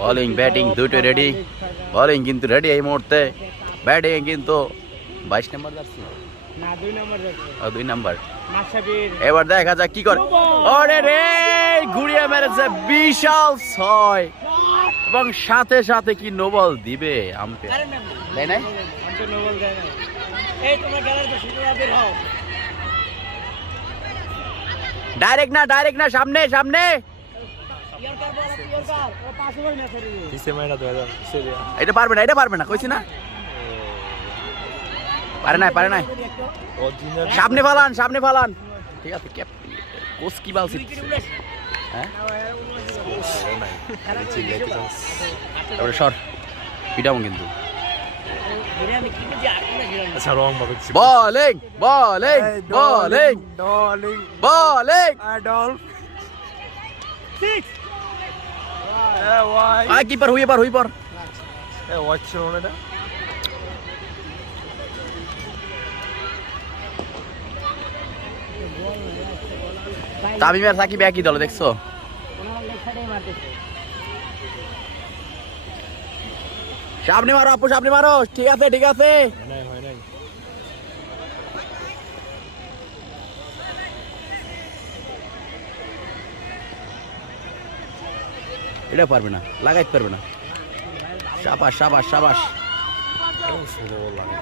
Bowling batting দুটো ready. Bowling কিন্তু ready এই মুহূর্তে, ব্যাটিং কিন্তু 22 নম্বর যাচ্ছে না 2 নম্বর যাচ্ছে। 2 নম্বর। মাশরাফির এবার দেখা যাক কি করে। ওরে রে, ঘুরিয়ে মেরেছে বিশাল 6 এবং সাথে সাথে কি নো বল দিবে আম্পায়ার? তাই না? অন্ত নোবেল দেয় না। এই তোমরা গ্যালারিতে শুটরা বের হও। ডাইরেক্ট না, সামনে সামনে। ইয়র্কার বল, ইয়র্কার ও পাশে বই না ফেরি। দিছে মাইরা 2000 সেরিয়া এটা পারবে না কইছি না, পারে নাই। অরিজিনাল সামনে ফালান। ঠিক আছে, কোচ কি বলছে? হ্যাঁ, নাই চিল্লাইতে যাস তারপরে সর পিটাবো কিন্তু। ঘুরে আমি কি বুঝি আর কোনো ঘিরে না। আচ্ছা রং ভাবে বোলিং আইডল 6 ওয়াই কিপার হুই পর। ওয়াচ ছিল না এটা তামিম আর সাকিব একই দলে, দেখছো? ওনারা লেগ সাইডে মারতেছে। সামনে মারো আপু, সামনে মারো। ঠিক আছে হয় নাই এটা পারবে না, লাগাইতে পারবে না। সাবাস। ও সুন্দর লাগে